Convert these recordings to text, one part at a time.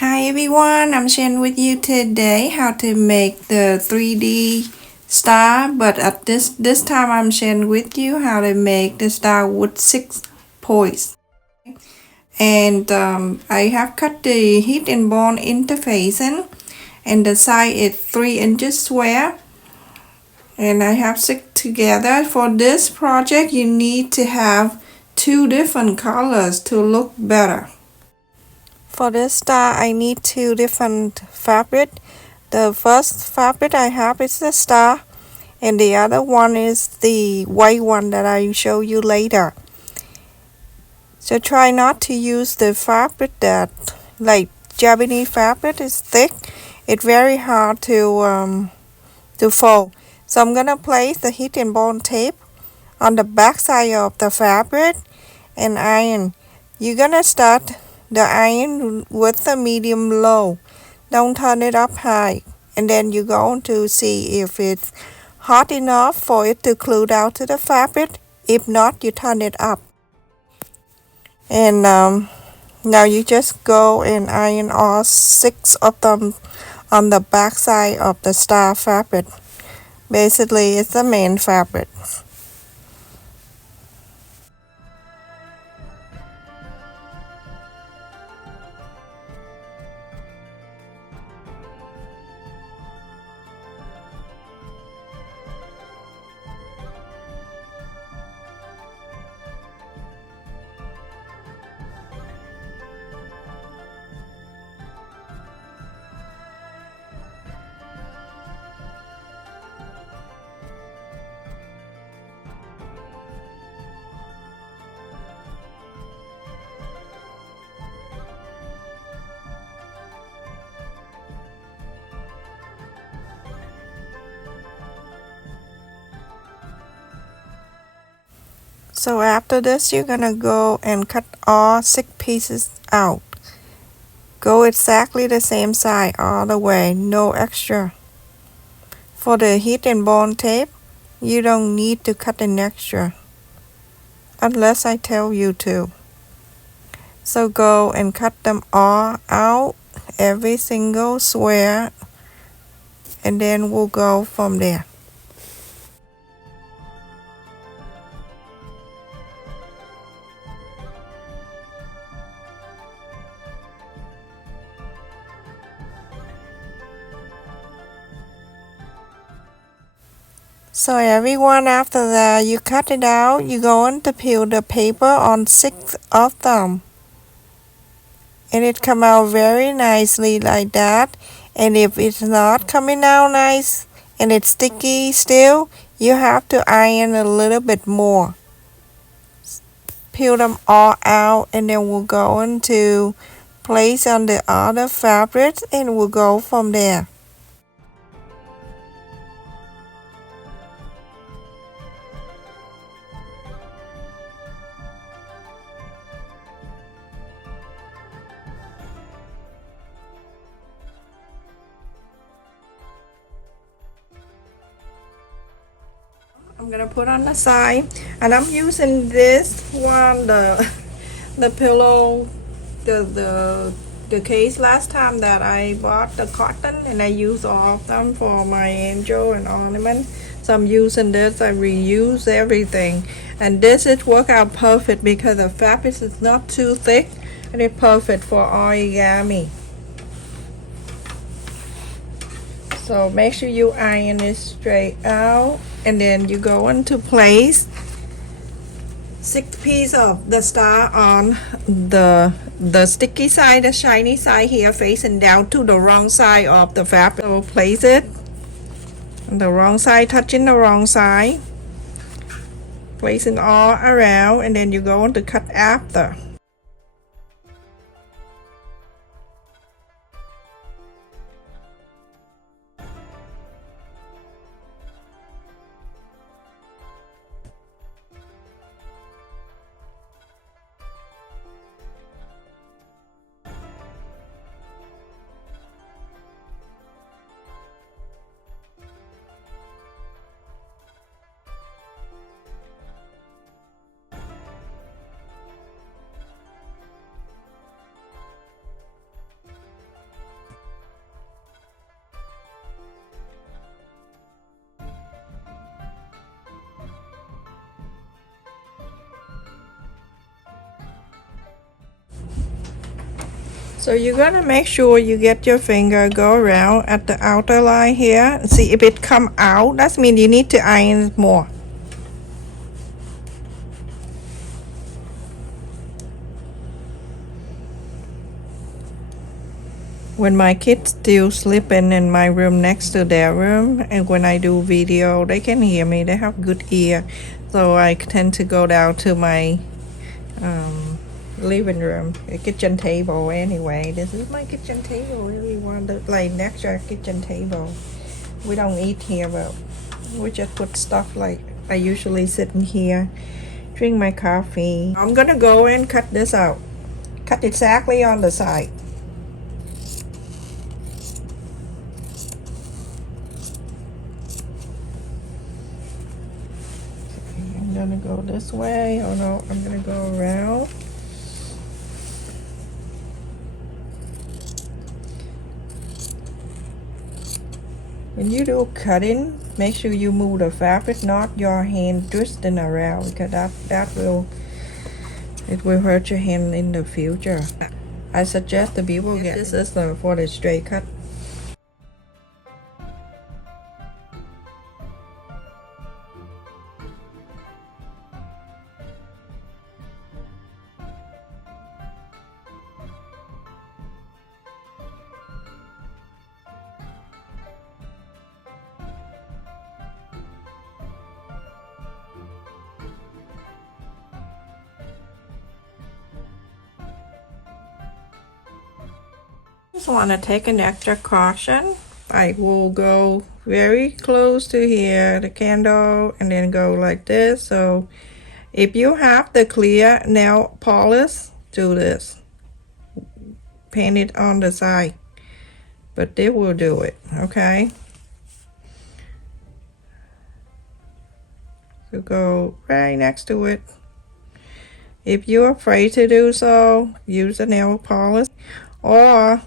Hi everyone, I'm sharing with you today how to make the 3D star, but at this time I'm sharing with you how to make the star with 6 points. And I have cut the heat and bond interface and the side is 3 inches square, and I have 6 together. For this project you need to have 2 different colors to look better. For this star, I need 2 different fabric. The first fabric I have is the star, and the other one is the white one that I will show you later. So try not to use the fabric that, like Japanese fabric, is thick. It's very hard to fold. So I'm gonna place the heat and bond tape on the back side of the fabric and iron. You're gonna start the iron with the medium low. Don't turn it up high. And then you're going to see if it's hot enough for it to glue down to the fabric. If not, you turn it up. And now you just go and iron all 6 of them on the back side of the star fabric. Basically, it's the main fabric. So after this, you're gonna go and cut all 6 pieces out. Go exactly the same side all the way, no extra. For the heat and bond tape, you don't need to cut an extra, unless I tell you to. So go and cut them all out, every single square, and then we'll go from there. So everyone, after that you cut it out, you're going to peel the paper on 6 of them. And it come out very nicely like that. And if it's not coming out nice and it's sticky still, you have to iron a little bit more. Peel them all out, and then we'll go into place on the other fabrics and we'll go from there. I'm gonna put on the side, and I'm using this one, the pillow, the case last time that I bought the cotton, and I use all of them for my angel and ornament. So I'm using this. I reuse everything, and this is work out perfect because the fabric is not too thick, and it's perfect for origami. So make sure you iron it straight out, and then you go into place 6 pieces of the star on the sticky side, the shiny side here, facing down to the wrong side of the fabric. So place it on the wrong side, touching the wrong side, placing all around, and then you go on to cut after. So you're gonna make sure you get your finger, go around at the outer line here. See if it come out, that means you need to iron it more. When my kids still sleeping in my room next to their room, and when I do video, they can hear me. They have good ear, so I tend to go down to my living room, a kitchen table. Anyway, this is my kitchen table. Really want to like next to our kitchen table. We don't eat here, but we just put stuff like I usually sit in here, drink my coffee. I'm gonna go and cut this out. Cut exactly on the side. I'm gonna go this way. Oh no, I'm gonna go around. When you do cutting, make sure you move the fabric, not your hand twisting around, because that will hurt your hand in the future. I suggest the people get this system for the straight cut. Just want to take an extra caution. I will go very close to here, the candle, and then go like this. So if you have the clear nail polish, do this. Paint it on the side, but they will do it, okay? So go right next to it. If you're afraid to do so, use a nail polish, or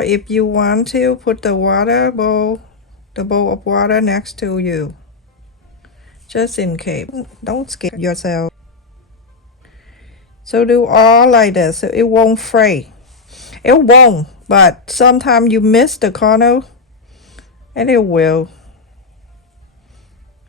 if you want to, put the bowl of water next to you, just in case. Don't scare yourself. So do all like this, so it won't fray. It won't, but sometimes you miss the corner, and it will.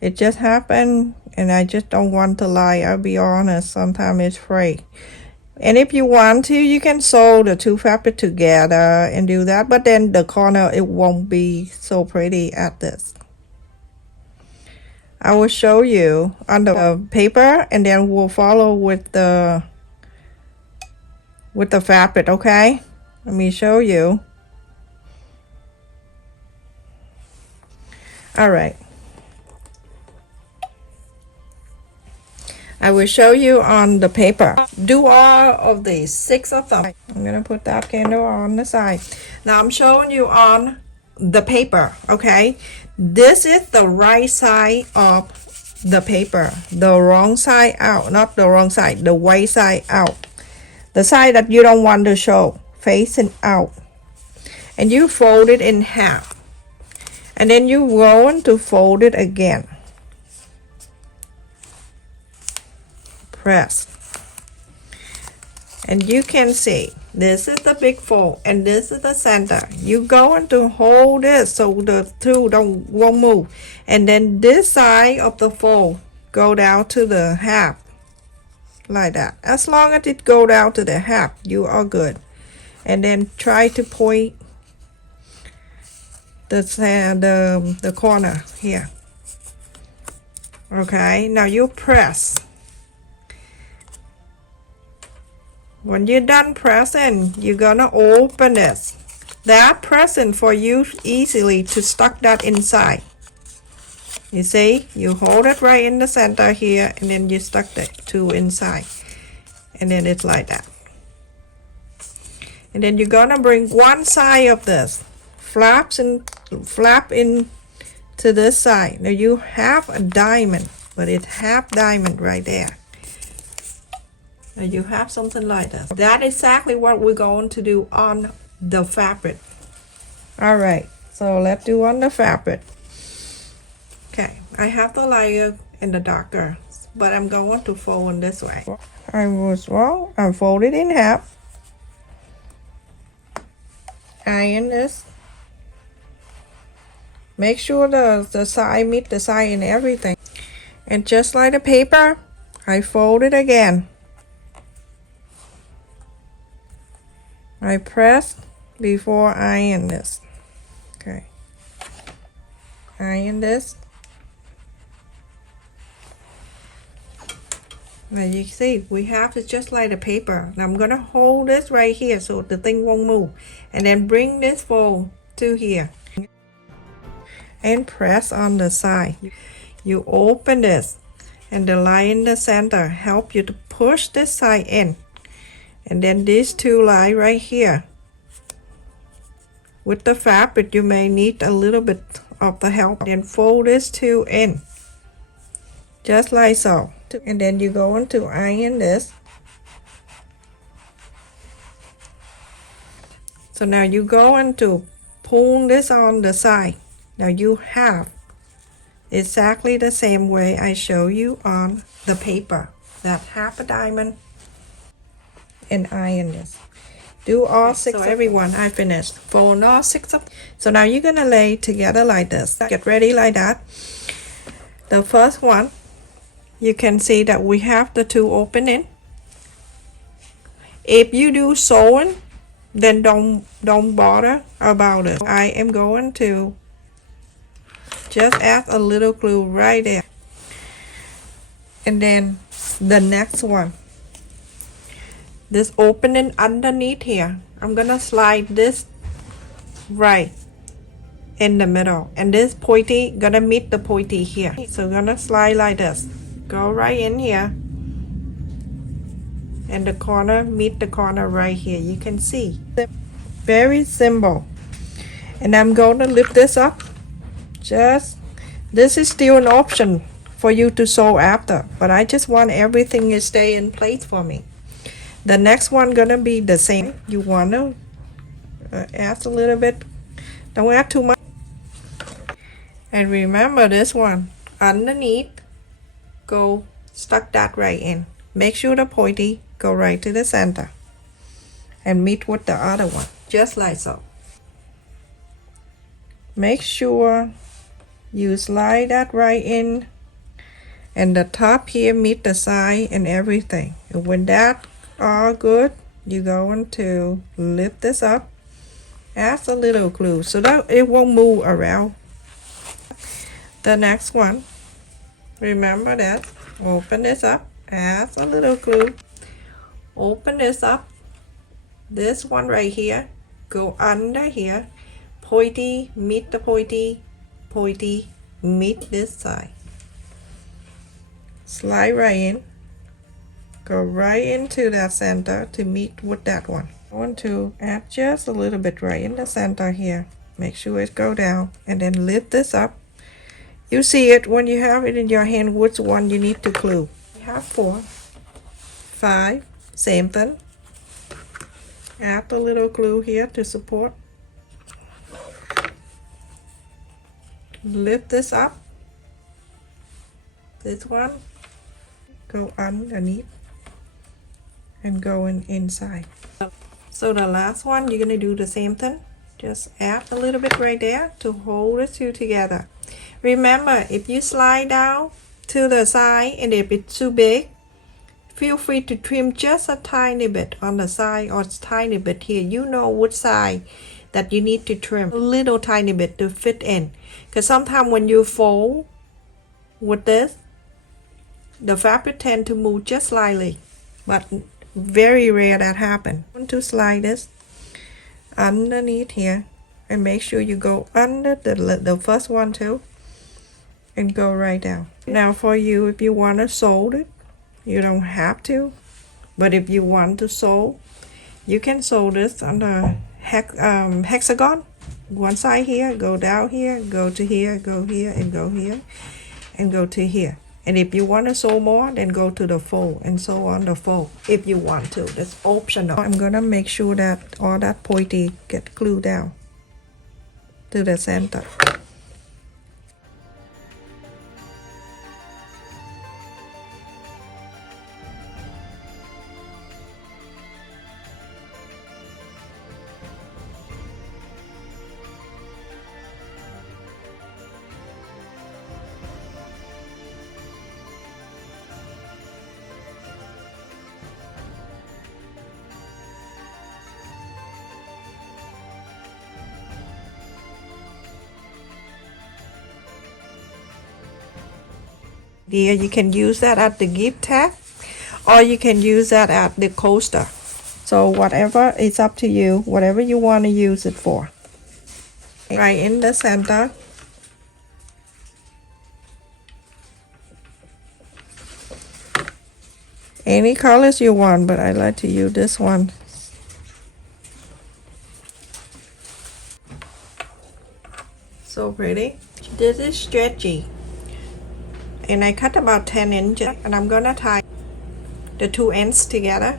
It just happened, and I just don't want to lie. I'll be honest, sometimes it's fray. And if you want to, you can sew the two fabric together and do that, but then the corner, it won't be so pretty at this. I will show you on the paper, and then we'll follow with the fabric, okay? Let me show you. All right. I will show you on the paper. Do all of these, 6 of them. I'm gonna put that candle on the side. Now I'm showing you on the paper, okay? This is the right side of the paper. The wrong side out, not the wrong side, the right side out. The side that you don't want to show, facing out. And you fold it in half. And then you going to fold it again. Press, and you can see this is the big fold and this is the center. You going to hold it so the two won't move, and then this side of the fold go down to the half like that. As long as it go down to the half, you are good. And then try to point the corner here. Okay, now you press. When you're done pressing, you're gonna open this. That pressing for you easily to stuck that inside. You see, you hold it right in the center here, and then you stuck the two inside, and then it's like that. And then you're gonna bring one side of this, flap in to this side. Now you have a diamond, but it's half diamond right there. You have something like this. That's exactly what we're going to do on the fabric. All right, so let's do on the fabric. Okay, I have the layer in the darker, but I'm going to fold in this way. I was wrong. I folded in half. iron this. Make sure the side meet the side and everything. And just like the paper, I fold it again. I press before iron this. Okay. Iron this. Now you see, we have it just like the paper. Now I'm gonna hold this right here so the thing won't move. And then bring this fold to here. And press on the side. You open this. And the line in the center help you to push this side in. And then these two line right here. With the fabric, you may need a little bit of the help. Then fold this two in. Just like so. And then you go on to iron this. So now you go into pull this on the side. Now you have exactly the same way I show you on the paper. That half a diamond and iron this. Do all six. So everyone, I finished. Fold all six up. So now you're gonna lay together like this. Get ready like that. The first one, you can see that we have the two opening. If you do sewing, then don't bother about it. I am going to just add a little glue right there. And then the next one, this opening underneath here, I'm gonna slide this right in the middle, and this pointy gonna meet the pointy here. So gonna slide like this, go right in here, and the corner meet the corner right here. You can see, very simple. And I'm gonna lift this up. Just this is still an option for you to sew after, but I just want everything to stay in place for me. The next one gonna be the same. You wanna add a little bit, don't add too much. And remember this one underneath, go stuck that right in. Make sure the pointy go right to the center and meet with the other one, just like so. Make sure you slide that right in, and the top here meet the side and everything. And when that all good, you're going to lift this up, add a little glue so that it won't move around. The next one, remember that, open this up, add a little glue, open this up, this one right here, go under here, pointy meet the pointy, pointy meet this side, slide right in, go right into that center to meet with that one. I want to add just a little bit right in the center here, make sure it go down, and then lift this up. You see it when you have it in your hand which one you need to glue. You have 4, 5, same thing. Add a little glue here to support. Lift this up. This one go underneath and go inside. So the last one, you're gonna do the same thing. Just add a little bit right there to hold the two together. Remember, if you slide down to the side and if it's too big, feel free to trim just a tiny bit on the side or a tiny bit here. You know which side that you need to trim a little tiny bit to fit in. Because sometimes when you fold with this, the fabric tend to move just slightly, but very rare that happen. I want to slide this underneath here and make sure you go under the first one too and go right down. Now for you, if you want to sew it, you don't have to, but if you want to sew, you can sew this on the hexagon. One side here, go down here, go to here, go here, and go here, and go to here. And if you want to sew more, then go to the fold and sew on the fold if you want to. That's optional. I'm gonna make sure that all that pointy get glued down to the center. Here you can use that at the gift tag, or you can use that at the coaster. So whatever, it's up to you, whatever you want to use it for. Right in the center. Any colors you want, but I like to use this one. So pretty. This is stretchy. And I cut about 10 inches, and I'm gonna tie the two ends together.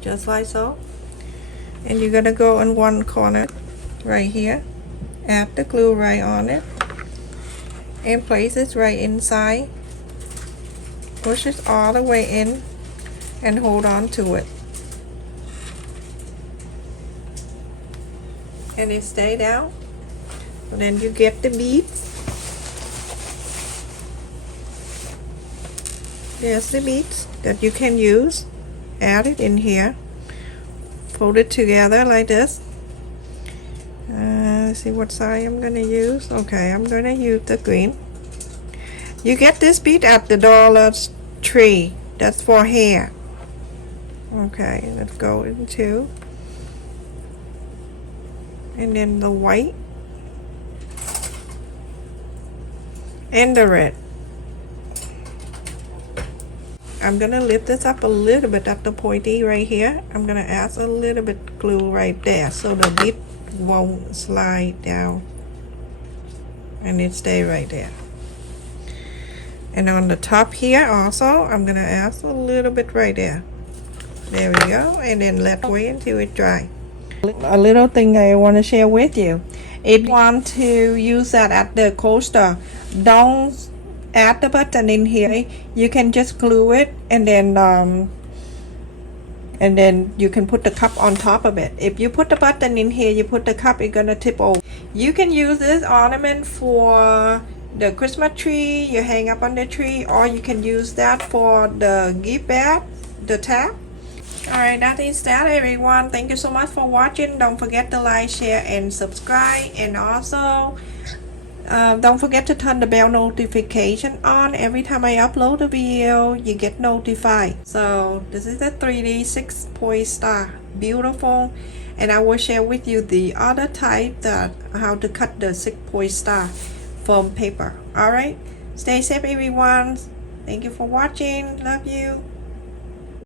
Just like so. And you're gonna go in one corner right here, add the glue right on it, and place it right inside. Push it all the way in and hold on to it. And it stay down. And then you get the beads. There's the beads that you can use. Add it in here. Fold it together like this. See what side I'm gonna use. Okay, I'm gonna use the green. You get this bead at the Dollar Tree. That's for hair. Okay, let's go into, and then the white and the red. I'm gonna lift this up a little bit at the pointy right here. I'm gonna add a little bit glue right there so the bead won't slide down, and it stay right there. And on the top here also, I'm gonna add a little bit right there. There we go. And then let's wait until it dry. A little thing I want to share with you. If you want to use that at the coaster, don't add the button in here. You can just glue it, and then you can put the cup on top of it. If you put the button in here, you put the cup, it's gonna tip over. You can use this ornament for the Christmas tree you hang up on the tree, or you can use that for the gift bag, the tag. Alright, that is that, everyone. Thank you so much for watching. Don't forget to like, share, and subscribe. And also don't forget to turn the bell notification on. Every time I upload a video, you get notified. So this is the 3D 6-point star. Beautiful. And I will share with you the other type, that how to cut the 6-point star from paper. Alright, stay safe, everyone. Thank you for watching. Love you.